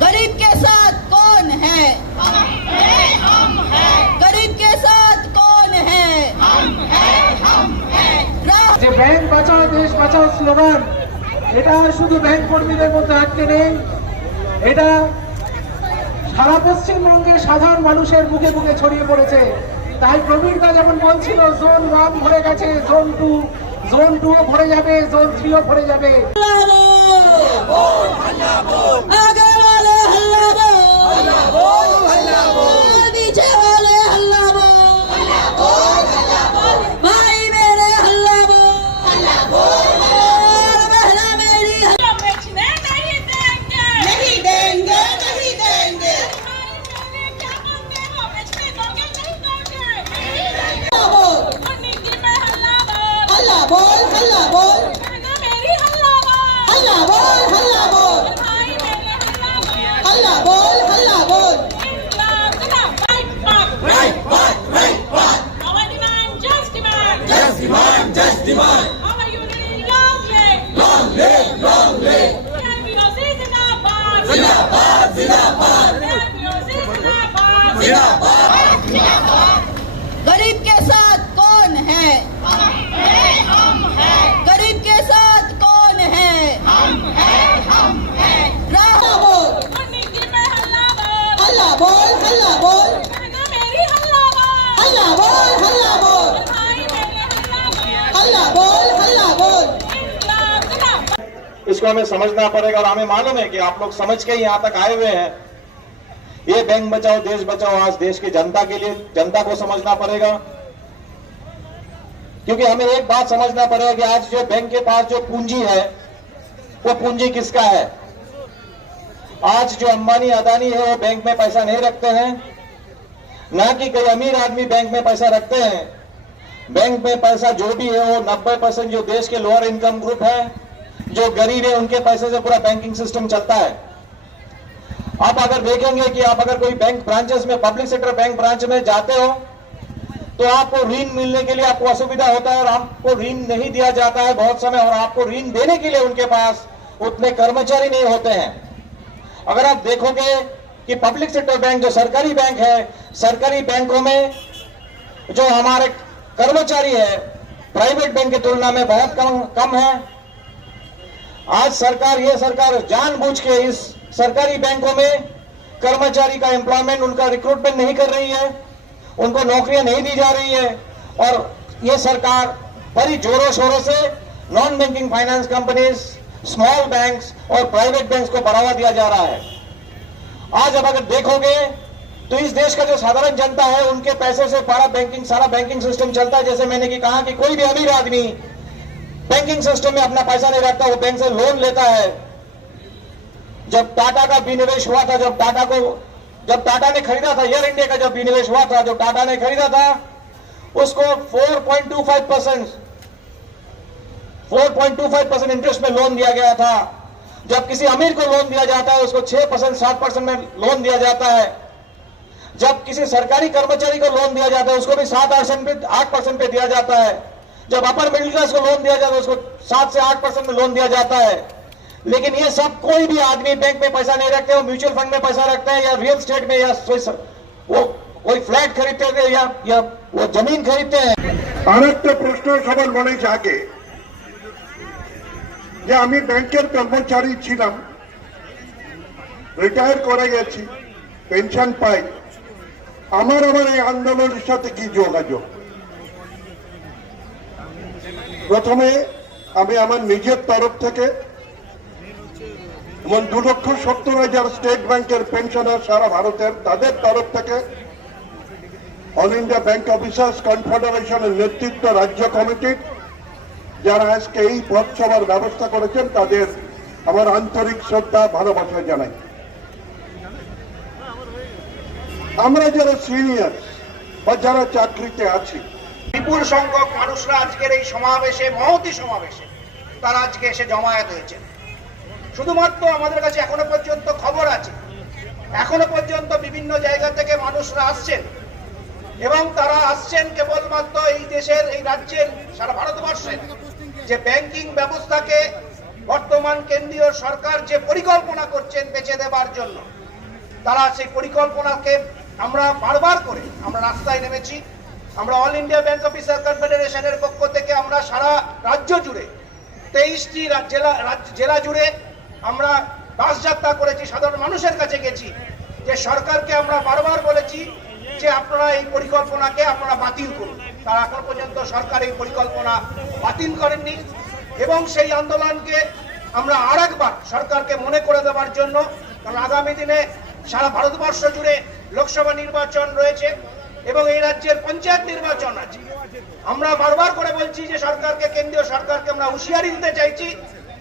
गरीब के साथ कौन है? हम हैं। गरीब के साथ कौन है? हम हैं। যে ব্যাংক বাঁচাও দেশ বাঁচাও স্লোগান, এটা শুধু ব্যাংক কর্মীদের মধ্যে আটকে নেই, এটা সারা পশ্চিমবঙ্গের সাধারণ মানুষের মুখে মুখে ছড়িয়ে পড়েছে। তাই প্রবীরদা যেমন বলছিল জোন 1 ভরে গেছে, জোন 2 ও ভরে যাবে, জোন 3 ও ভরে যাবে। आगे वाले हल्ला बोल, पीछे वाले हल्ला बोल, भाई मेरे हल्ला बोल, बहना मेरी बेचने नहीं देंगे। नहीं देंगे, नहीं देंगे। क्या बोलते हो? बेचने दोगे नहीं दोगे? नीति में हल्ला बोल, हल्ला बोल, बहना मेरी हल्ला हल्ला बोल, हल्ला बोल, भाई मेरे हल्ला बोल, हल्ला बोल। इनकलाब जिंदाबाद, fight back. Our demand, just demand. Our unity, long live. KBOC जिंदाबाद. KBOC जिंदाबाद. गरीब के साथ कौन है? हम हैं। गरीब के साथ कौन है? हम हैं। हल्ला बोल, नीति में हल्ला बोल, हल्ला बोल, बहना मेरी हल्ला बोल, भाई मेरे हल्ला बोल, हल्ला बोल। इनकलाब जिंदाबाद. इसको हमें समझना पड़ेगा और हमें मालूम है कि आप लोग समझ के यहाँ तक आए हुए हैं। ये बैंक बचाओ देश बचाओ आज देश की जनता के लिए, जनता को समझना पड़ेगा, क्योंकि हमें एक बात समझना पड़ेगा कि आज जो बैंक के पास जो पूंजी है वो पूंजी किसका है। आज जो अंबानी अदानी है वो बैंक में पैसा नहीं रखते हैं, ना कि कोई अमीर आदमी बैंक में पैसा रखते हैं। बैंक में पैसा जो भी है वो 90% जो देश के लोअर इनकम ग्रुप है, जो गरीब है, उनके पैसे से पूरा बैंकिंग सिस्टम चलता है। आप अगर देखेंगे कि आप अगर कोई बैंक ब्रांचेस में, पब्लिक सेक्टर बैंक ब्रांच में जाते हो तो आपको ऋण मिलने के लिए आपको असुविधा होता है और आपको ऋण नहीं दिया जाता है बहुत समय, और आपको ऋण देने के लिए उनके पास उतने कर्मचारी नहीं होते हैं। अगर आप देखोगे कि पब्लिक सेक्टर बैंक जो सरकारी बैंक है, सरकारी बैंकों में जो हमारे कर्मचारी है प्राइवेट बैंक की तुलना में बहुत कम है। आज ये सरकार जानबूझ के इस सरकारी बैंकों में कर्मचारी का एम्प्लॉयमेंट, उनका रिक्रूटमेंट नहीं कर रही है, उनको नौकरियां नहीं दी जा रही है, और ये सरकार बड़ी जोरों शोरों से non banking finance companies, small banks और प्राइवेट बैंक्स को बढ़ावा दिया जा रहा है। आज अब अगर देखोगे तो इस देश का जो साधारण जनता है उनके पैसे से सारा बैंकिंग सिस्टम चलता है। जैसे मैंने कहा कि कोई भी अमीर आदमी बैंकिंग सिस्टम में अपना पैसा नहीं रखता, वो बैंक से लोन लेता है। जब टाटा का विनिवेश हुआ था, जब टाटा ने खरीदा था, एयर इंडिया का जब विनिवेश हुआ था, जो टाटा ने खरीदा था, उसको 4.25% इंटरेस्ट में लोन दिया गया था। जब किसी अमीर को लोन दिया जाता है उसको 6%, 7% में लोन दिया जाता है। जब किसी सरकारी कर्मचारी को लोन दिया जाता है उसको भी 8% पे दिया जाता है। जब अपर मिडिल क्लास को लोन दिया जाता है उसको 7 से 8% में लोन दिया जाता है। लेकिन ये सब कोई भी आदमी बैंक में पैसा नहीं रखते, वो म्यूचुअल फंड में पैसा रखते हैं, या रियल स्टेट में, या वो कोई फ्लैट खरीदते हैं, या वो जमीन खरीदते हैं। আরেকটা প্রশ্ন সবার মনে জাগে যে আমি ব্যাংকের কর্মচারী ছিলাম, রিটায়ার করে গেছি, পেনশন পাই, আমার এই আন্দোলনের সাথে কি যোগাযোগ? প্রথমে আমি আমার নিজের তরফ থেকে এবং 2,70,000 স্টেট ব্যাংকের পেনশনার সারা ভারতের, তাদের তরফ থেকে অল ইন্ডিয়া ব্যাংক অফিসার্স কনফেডারেশনের নেতৃত্ব, রাজ্য কমিটির যারা আজকে এই পথসভার ব্যবস্থা করেছেন তাদের আমার আন্তরিক শ্রদ্ধা, ভালোবাসা জানাই। আমরা যারা সিনিয়র বা যারা চাকরিতে আছি, বিপুল সংখ্যক মানুষরা আজকের এই সমাবেশে, মহতী সমাবেশে তারা আজকে এসে জমায়েত হয়েছে। শুধুমাত্র আমাদের কাছে এখনো পর্যন্ত খবর আছে, এখনো পর্যন্ত বিভিন্ন জায়গা থেকে মানুষরা আসছেন এবং তারা আসছেন কেবলমাত্র এই দেশের, এই রাজ্যের, সারা ভারতবর্ষের যে ব্যাংকিং ব্যবস্থাকে বর্তমান কেন্দ্রীয় সরকার যে পরিকল্পনা করছেন বেচে দেবার জন্য, তারা সেই পরিকল্পনাকে আমরা বারবার করে আমরা রাস্তায় নেমেছি। আমরা অল ইন্ডিয়া ব্যাংক অফিসার কনফেডারেশনের পক্ষ থেকে আমরা সারা রাজ্য জুড়ে 23টি জেলা জুড়ে আমরা বাস যাত্রা করেছি, সাধারণ মানুষের কাছে গেছি, যে সরকারকে আমরা বারবার বলেছি যে আপনারা এই পরিকল্পনাকে আপনারা বাতিল করুন। তারা এখন পর্যন্ত সরকার এই পরিকল্পনা বাতিল করেননি এবং সেই আন্দোলনকে আমরা আরেকবার সরকারকে মনে করে দেওয়ার জন্য, কারণ আগামী দিনে সারা ভারতবর্ষ জুড়ে লোকসভা নির্বাচন রয়েছে এবং এই রাজ্যের পঞ্চায়েত নির্বাচন আছে। আমরা বারবার করে বলছি যে সরকারকে, কেন্দ্রীয় সরকারকে আমরা হুঁশিয়ারি দিতে চাইছি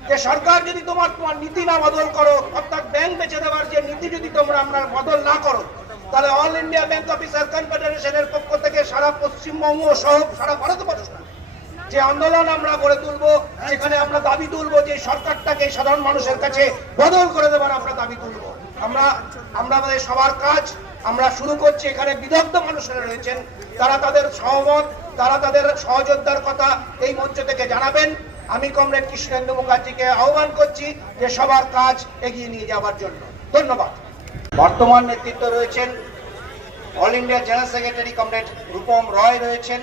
যে সরকার যদি তোমার নীতি না বদল করো, অর্থাৎ ব্যাংক বেচে দেওয়ার যে নীতি যদি তোমরা বদল না করো, তাহলে অল ইন্ডিয়া ব্যাংক অফিসার কনফেডারেশনের পক্ষ থেকে সারা পশ্চিমবঙ্গ সহ সারা ভারতবর্ষ যে আন্দোলন আমরা গড়ে তুলবো, সেখানে আমরা দাবি তুলবো যে সরকারটাকে সাধারণ মানুষের কাছে বদল করে দেবার আমরা দাবি তুলবো। আমরা আমাদের সবার কাজ আমরা শুরু করছি। এখানে বিদগ্ধ মানুষেরা রয়েছেন, তারা তাদের সহমত, তারা তাদের সহযোদ্ধার কথা এই মঞ্চ থেকে জানাবেন। আমি কমরেড কৃষ্ণেন্দু মুখার্জিকে আহ্বান করছি যে সবার কাজ এগিয়ে নিয়ে যাওয়ার জন্য। ধন্যবাদ। বর্তমান নেতৃত্ব রয়েছেন All India general secretary comrade Rupam Roy রয়েছেন,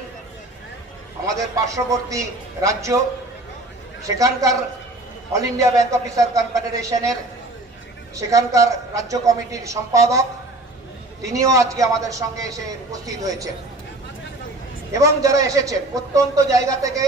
আমাদের পার্শ্ববর্তী রাজ্য সেখানকার অল ইন্ডিয়া ব্যাংক অফিসার কনফেডারেশনের সেখানকার রাজ্য কমিটির সম্পাদক, তিনিও আজকে আমাদের সঙ্গে এসে উপস্থিত হয়েছেন এবং যারা এসেছেন প্রত্যন্ত জায়গা থেকে